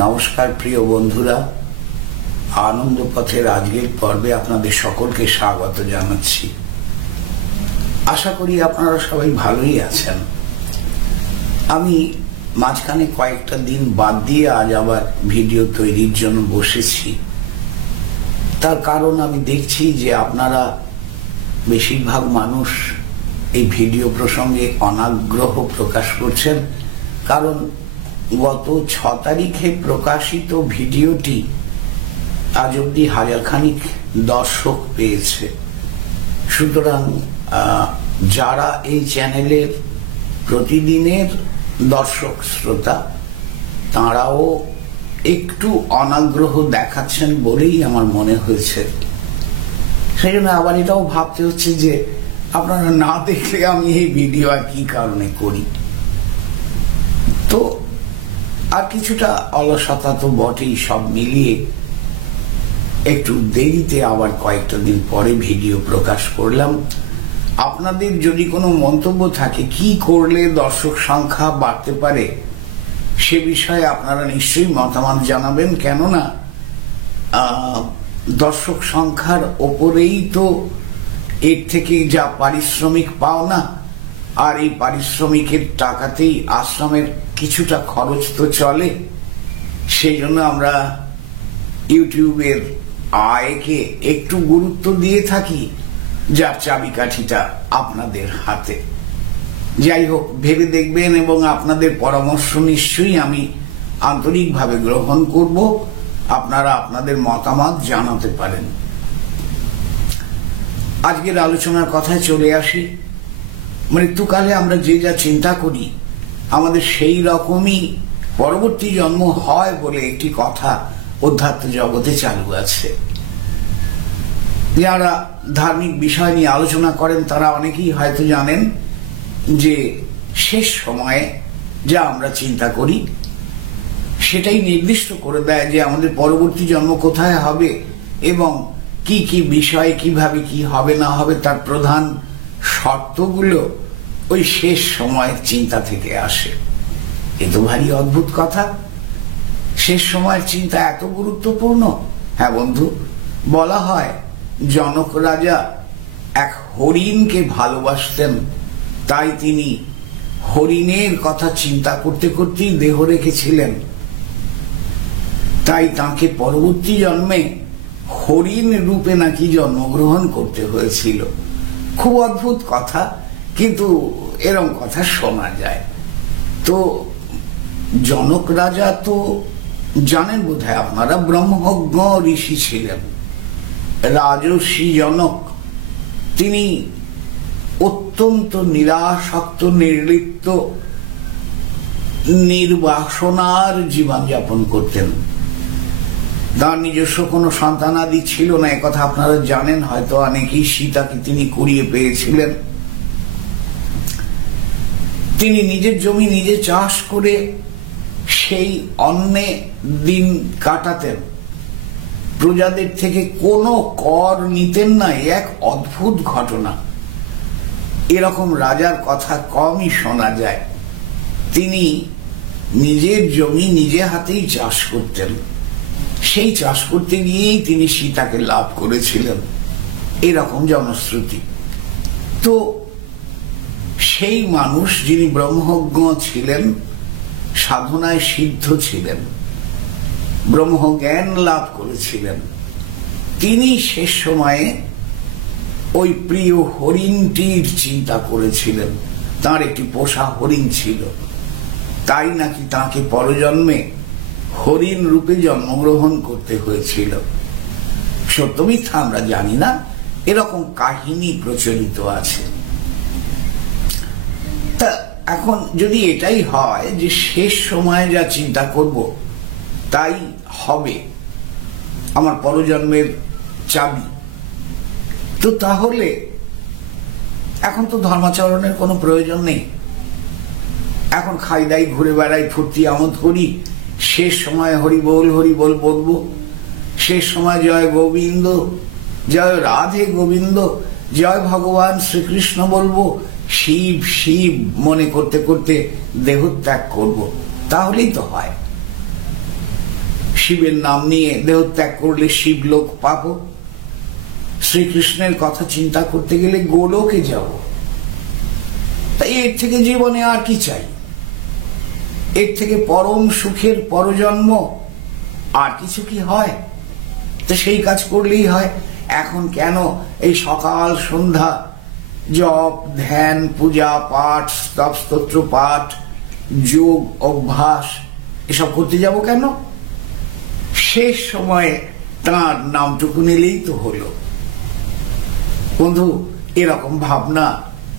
নমস্কার প্রিয় বন্ধুরা, আনন্দ পথের আজকের পর্বে আপনাদের সকলকে স্বাগত জানাচ্ছি। আশা করি আপনারা সবাই ভালোই আছেন। আমি মাঝখানে কয়েকটা দিন বাদ দিয়ে আজ আবার ভিডিও তৈরির জন্য বসেছি। তার কারণ আমি দেখছি যে আপনারা বেশিরভাগ মানুষ এই ভিডিও প্রসঙ্গে অনাগ্রহ প্রকাশ করছেন, কারণ গত 6 তারিখে প্রকাশিত ভিডিওটি আজ অব্দি 1000 দর্শক পেয়েছে। সুতরাং যারা এই চ্যানেলের প্রতিদিনের দর্শক শ্রোতা তাঁরাও একটু অনাগ্রহ দেখাচ্ছেন বলেই আমার মনে হয়েছে। সেই জন্য আবার এটাও ভাবতে হচ্ছে যে আপনারা না দেখলে আমি এই ভিডিও আর কি কারণে করি। তো আর কিছুটা অলসতা তো বটেই, সব মিলিয়ে একটু দেরিতে আবার কয়েকটা দিন পরে ভিডিও প্রকাশ করলাম। আপনাদের যদি কোনো মন্তব্য থাকে কি করলে দর্শক সংখ্যা বাড়তে পারে সে বিষয়ে আপনারা নিশ্চয়ই মতামত জানাবেন, কেননা দর্শক সংখ্যার ওপরেই তো এর থেকে যা পারিশ্রমিক পাও না, আর এই পারিশ্রমিকের টাকাতেই আশ্রমের কিছুটা খরচ তো চলে। সেই জন্য আমরা ইউটিউবের আয়কে একটু গুরুত্ব দিয়ে থাকি, যার চাবিকাঠিটা আপনাদের হাতে। যাই হোক, ভেবে দেখবেন এবং আপনাদের পরামর্শ নিশ্চয়ই আমি আন্তরিকভাবে গ্রহণ করব। আপনারা আপনাদের মতামত জানাতে পারেন। আজকের আলোচনার কথায় চলে আসি। মৃত্যুকালে আমরা যে যা চিন্তা করি আমাদের সেই রকমই পরবর্তী জন্ম হয় বলে একটি কথা অধ্যাত্ম জগতে চালু আছে। যারা ধার্মিক বিষয় নিয়ে আলোচনা করেন তারা অনেকেই হয়তো জানেন যে শেষ সময়ে যা আমরা চিন্তা করি সেটাই নির্দিষ্ট করে দেয় যে আমাদের পরবর্তী জন্ম কোথায় হবে এবং কি কি বিষয় কিভাবে কি হবে না হবে, তার প্রধান শর্তগুলো ওই শেষ সময়ের চিন্তা থেকে আসে। এ তো ভারী অদ্ভুত কথা। শেষ সময়ের চিন্তা এত গুরুত্বপূর্ণ? হ্যাঁ বন্ধু, বলা হয় জনক রাজা এক হরিণকে ভালোবাসতেন, তাই তিনি হরিণের কথা চিন্তা করতে করতেই দেহ রেখেছিলেন। তাই তাকে পরবর্তী জন্মে হরিণ রূপে নাকি জন্মগ্রহণ করতে হয়েছিল। খুব অদ্ভুত কথা, কিন্তু এরকম কথা শোনা যায়। তো জনক রাজা তো জানেন বোধহয় আপনারা, ব্রহ্মজ্ঞ ঋষি ছিলেন, রাজর্ষি জনক। তিনি অত্যন্ত নিরাসক্ত, নির্লিপ্ত, নির্বাসনার জীবনযাপন করতেন। তার নিজস্ব কোনো সন্তানাদি ছিল না, একথা আপনারা জানেন হয়তো অনেকেই। সীতাকে তিনি কুড়িয়ে পেয়েছিলেন। তিনি নিজের জমি নিজে চাষ করে সেই অন্নে দিন কাটাতেন, প্রজাদের থেকে কোনো কর নিতেন না। এক অদ্ভুত ঘটনা, এরকম রাজার কথা কমই শোনা যায়। তিনি নিজের জমি নিজে হাতেই চাষ করতেন। সেই চাষ করতে গিয়েই তিনি সীতাকে লাভ করেছিলেন, এরকম জনশ্রুতি। তো সেই মানুষ যিনি ব্রহ্মজ্ঞ ছিলেন, সাধনায় সিদ্ধ ছিলেন, ব্রহ্মজ্ঞান লাভ করেছিলেন, তিনি শেষ সময়ে ওই প্রিয় হরিণটির চিন্তা করেছিলেন। তার একটি পোষা হরিণ ছিল, তাই নাকি তাকে পরজন্মে হরিণ রূপে জন্মগ্রহণ করতে হয়েছিল। সত্য মিথ্যা আমরা জানি না, এরকম কাহিনী প্রচলিত আছে। তা এখন যদি এটাই হয় যে শেষ সময়ে যা চিন্তা করব তাই হবে আমার পরজন্মের চাবি, তো তাহলে এখন তো ধর্মাচরণের কোনো প্রয়োজন নেই। এখন খাই দাই, ঘুরে বেড়াই, ফুর্তি আমোদ করি, শেষ সময় হরি বল বলবো। শেষ সময় জয় গোবিন্দ, জয় রাধে গোবিন্দ, জয় ভগবান শ্রীকৃষ্ণ বলবো, শিব শিব মনে করতে করতে দেহত্যাগ করব, তাহলেই তো হয়। শিবের নাম নিয়ে দেহত্যাগ করলে শিবলোক পাবো, শ্রীকৃষ্ণের কথা চিন্তা করতে গেলে গোলোকে যাব। তাই এর থেকে জীবনে আর কি চাই? এর থেকে পরম সুখের পরজন্ম আর কিছু কি হয়? তো সেই কাজ করলেই হয়। এখন কেন এই সকাল সন্ধ্যা জপ ধ্যান পূজা পাঠ স্তব স্তোত্র পাঠ যোগ অভ্যাস এসব করতে যাব কেন? শেষ সময়ে তাঁর নামটুকু নিলেই তো হলো। বন্ধু, এরকম ভাবনা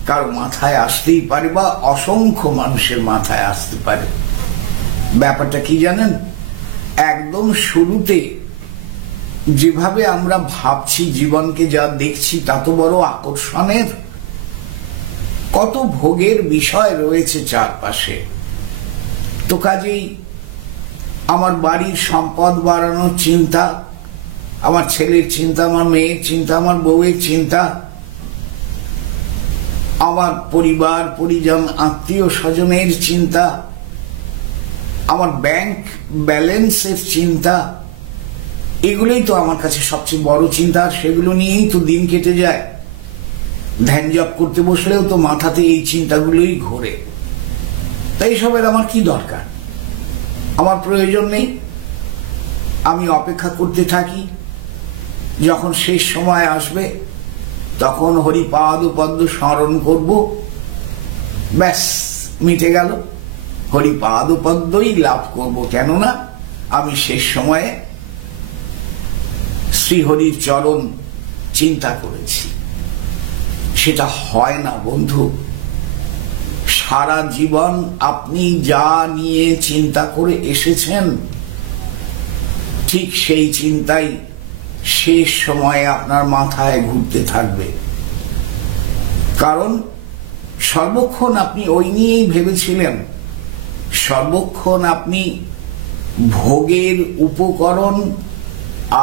কারো মাথায় আসতেই পারে, বা অসংখ্য মানুষের মাথায় আসতে পারে। ব্যাপারটা কি জানেন? একদম শুরুতে যেভাবে আমরা ভাবছি, জীবনকে যা দেখছি তা তো বড় আকর্ষণের। কত ভোগের বিষয় রয়েছে চারপাশে। তো কাজেই আমার বাড়ির সম্পদ বাড়ানোর চিন্তা, আমার ছেলের চিন্তা, আমার মেয়ের চিন্তা, আমার বউয়ের চিন্তা, আমার পরিবার পরিজন আত্মীয় স্বজনের চিন্তা, আমার ব্যাংক ব্যালেন্সের চিন্তা, এগুলোই তো আমার কাছে সবচেয়ে বড় চিন্তা। আর সেগুলো নিয়েই তো দিন কেটে যায়। ধ্যান জপ করতে বসলেও তো মাথাতে এই চিন্তাগুলোই ঘোরে। তাই এসবের আমার কি দরকার? আমার প্রয়োজন নেই। আমি অপেক্ষা করতে থাকি, যখন শেষ সময় আসবে তখন হরিপাদ পদ্ম স্মরণ করব, ব্যাস মিটে গেল। হরিপাদ পদ্মই লাভ করব, কেননা আমি শেষ সময়ে শ্রীহরির চরণ চিন্তা করেছি। সেটা হয় না বন্ধু। সারা জীবন আপনি যা নিয়ে চিন্তা করে এসেছেন, ঠিক সেই চিন্তাই শেষ সময়ে আপনার মাথায় ঘুরতে থাকবে। কারণ সর্বক্ষণ আপনি ওই নিয়েই ভেবেছিলেন। সর্বক্ষণ আপনি ভোগের উপকরণ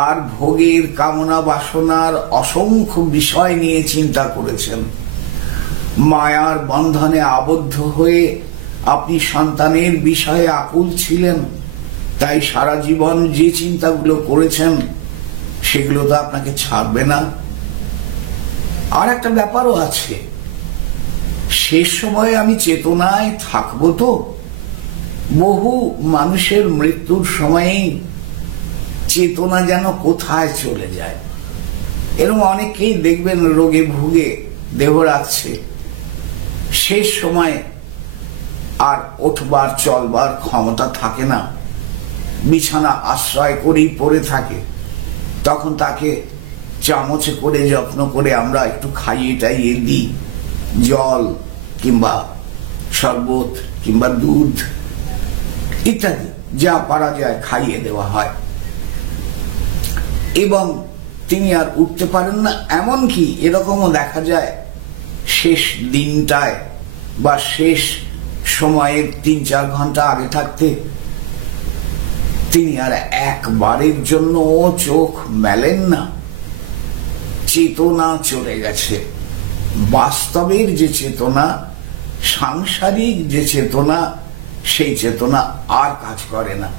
আর ভোগের কামনা বাসনার অসংখ্য বিষয় নিয়ে চিন্তা করেছেন। মায়ার বন্ধনে আবদ্ধ হয়ে আপনি সন্তানের বিষয়ে আকুল ছিলেন। তাই সারা জীবন যে চিন্তাগুলো করেছেন সেগুলো তো আপনাকে ছাড়বে না। আর একটা ব্যাপারও আছে, শেষ সময়ে আমি চেতনায় থাকবো তো। বহু মানুষের মৃত্যুর সময়েই চেতনা যেন কোথায় চলে যায়। এরকম অনেকেই দেখবেন রোগে ভুগে দেহ রাখছে, শেষ সময় আর উঠবার চলবার ক্ষমতা থাকে না, বিছানা আশ্রয় করেই পড়ে থাকে। তখন তাকে চামচে করে যত্ন করে আমরা একটু খাইয়ে টাইয়ে দিই, জল কিংবা শরবত কিংবা দুধ ইত্যাদি যা পারা যায় খাইয়ে দেওয়া হয়, এবং তিনি আর উঠতে পারেন না। এমনকি এরকমও দেখা যায় শেষ দিনটায় বা শেষ সময়ের ৩-৪ ঘন্টা আগে থাকতে তিনি আর একবারের জন্য চোখ মেলেন না। চেতনা চলে গেছে। বাস্তবের যে চেতনা, সাংসারিক যে চেতনা, সেই চেতনা আর কাজ করে না।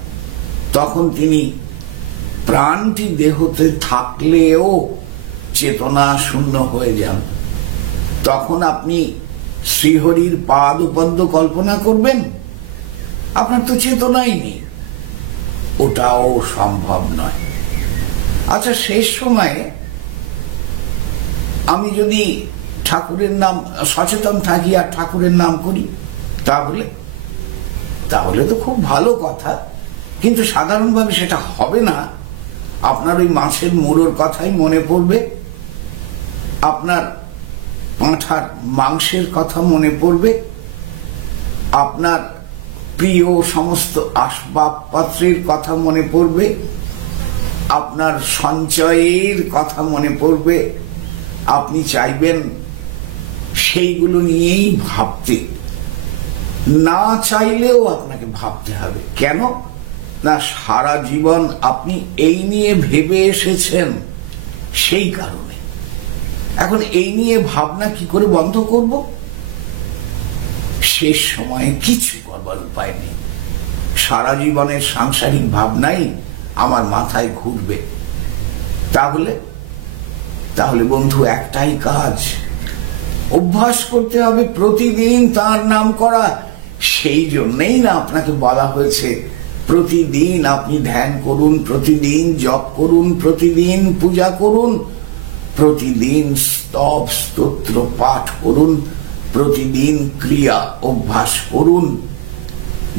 তখন তিনি প্রাণটি দেহতে থাকলেও চেতনা শূন্য হয়ে যান। তখন আপনি শ্রীহরির পাদ পদ্ম কল্পনা করবেন, আপনার তো চেতনাই নেই। ওটাও সম্ভব নয়। আচ্ছা, শেষ সময়ে আমি যদি ঠাকুরের নাম সচেতন থাকি আর ঠাকুরের নাম করি, তাহলে তো খুব ভালো কথা। কিন্তু সাধারণভাবে সেটা হবে না। আপনার ওই মাছের মুড়োর কথাই মনে পড়বে, আপনার পাঁঠার মাংসের কথা মনে পড়বে, আপনার প্রিয় সমস্ত আসবাবপত্রের কথা মনে পড়বে, আপনার সঞ্চয়ের কথা মনে পড়বে। আপনি চাইবেন সেইগুলো নিয়েই ভাবতে। না চাইলেও আপনাকে ভাবতে হবে। কেন না, সারা জীবন আপনি এই নিয়ে ভেবে এসেছেন, সেই কারণে। এখন এই নিয়ে ভাবনা কি করে বন্ধ করব? শেষ সময়ে কিছু করবার উপায় নেই। সারা জীবনের সাংসারিক ভাবনাই আমার মাথায় ঘুরবে। তাহলে বন্ধু, একটাই কাজ, অভ্যাস করতে হবে প্রতিদিন তার নাম করা। সেই জন্যই না আপনাকে বলা হয়েছে প্রতিদিন আপনি ধ্যান করুন, প্রতিদিন জপ করুন, প্রতিদিন পূজা করুন, প্রতিদিন স্তব স্তোত্র পাঠ করুন, প্রতিদিন ক্রিয়া অভ্যাস করুন।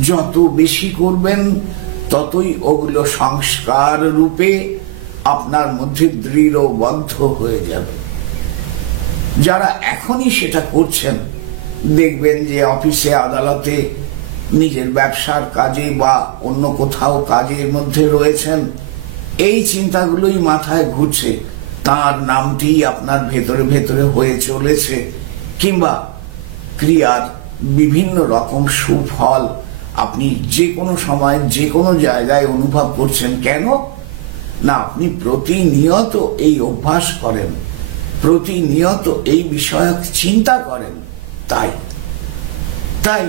যত বেশি করবেন ততই ওগুলো সংস্কার রূপে আপনার মধ্যে দৃঢ়বদ্ধ হয়ে যাবে। যারা এখনই সেটা করছেন, দেখবেন যে অফিসে আদালতে নিজের ব্যবসার কাজে বা অন্য কোথাও কাজের মধ্যে রয়েছেন, এই চিন্তাগুলোই মাথায় ঘুরছে, তার নামটি আপনার ভেতরে ভেতরে হয়ে চলেছে, কিংবা ক্রিয়ার বিভিন্ন রকম সুফল আপনি যে কোনো সময় যে কোনো জায়গায় অনুভব করছেন। কেন না, আপনি প্রতিনিয়ত এই অভ্যাস করেন, প্রতিনিয়ত এই বিষয়ক চিন্তা করেন। তাই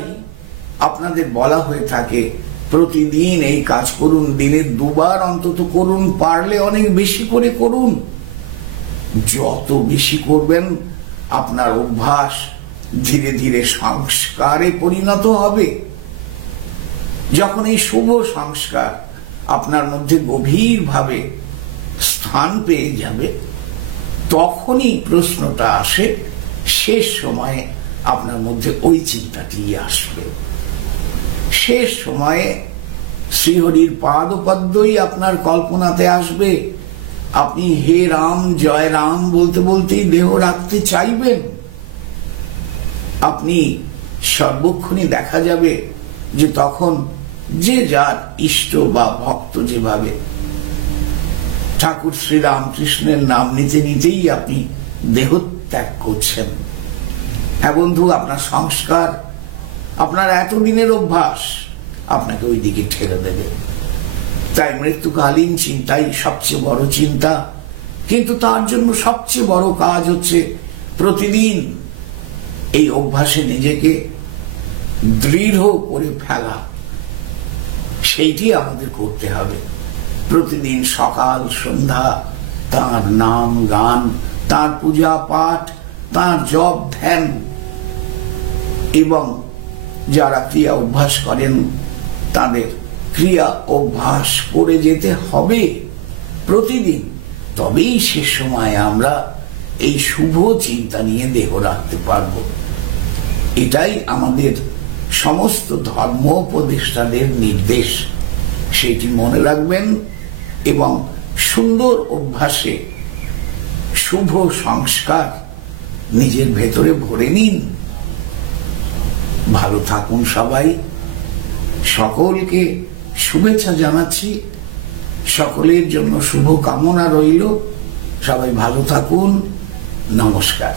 আপনাদের বলা হয়ে থাকে প্রতিদিন এই কাজ করুন, দিনে 2 বার অন্তত করুন, পারলে অনেক বেশি করে করুন। যত বেশি করবেন আপনার অভ্যাস ধীরে ধীরে সংস্কারে পরিণত হবে। যখন এই শুভ সংস্কার আপনার মধ্যে গভীরভাবে স্থান পেয়ে যাবে, তখনই প্রশ্নটা আসে, শেষ সময়ে আপনার মধ্যে ওই চিন্তাটি আসবে। শেষ সময়ে শ্রীহরির পাদপদ্মই আপনার কল্পনাতে আসবে। আপনি হে রাম জয় রাম বলতে বলতেই দেহ রাখতে চাইবেন। আপনি সর্বক্ষণই দেখা যাবে যে তখন যে যার ইষ্ট বা ভক্ত যেভাবে ঠাকুর শ্রীরামকৃষ্ণের নাম নিতে নিতেই আপনি দেহ ত্যাগ করছেন। হ্যাঁ বন্ধু, আপনার সংস্কার, আপনার এতদিনের অভ্যাস আপনাকে ওই দিকে ঠেলে দেবে। তাই মৃত্যুকালীন চিন্তাই সবচেয়ে বড় চিন্তা। কিন্তু তার জন্য সবচেয়ে বড় কাজ হচ্ছে প্রতিদিন এই অভ্যাসে নিজেকে দৃঢ় করে ফেলা। সেইটি আমাদের করতে হবে। প্রতিদিন সকাল সন্ধ্যা তার নাম গান, তার পূজা পাঠ, তার জপ ধ্যান, এবং যারা ক্রিয়া অভ্যাস করেন তাদের ক্রিয়া অভ্যাস করে যেতে হবে প্রতিদিন। তবেই শেষ সময় আমরা এই শুভ চিন্তা নিয়ে দেহ রাখতে পারব। এটাই আমাদের সমস্ত ধর্মোপদেষ্টাদের নির্দেশ। সেটি মনে রাখবেন এবং সুন্দর অভ্যাসে শুভ সংস্কার নিজের ভেতরে ভরে নিন। ভালো থাকুন সবাই। সকলকে শুভেচ্ছা জানাচ্ছি, সকলের জন্য শুভ কামনা রইল। সবাই ভালো থাকুন। নমস্কার।